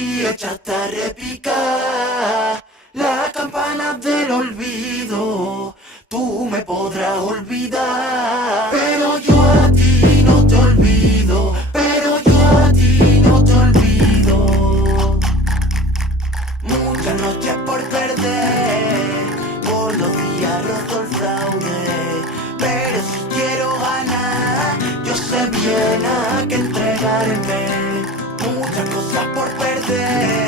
y echaste a repicar las campanas del olvido. Tú me podrás olvidar, pero yo a ti no te olvido, pero yo a ti no te olvido. Muchas noches por perder, por los días roto el fraude, pero si quiero ganar, yo sé bien a qué entregarme. Muchas cosas por perder,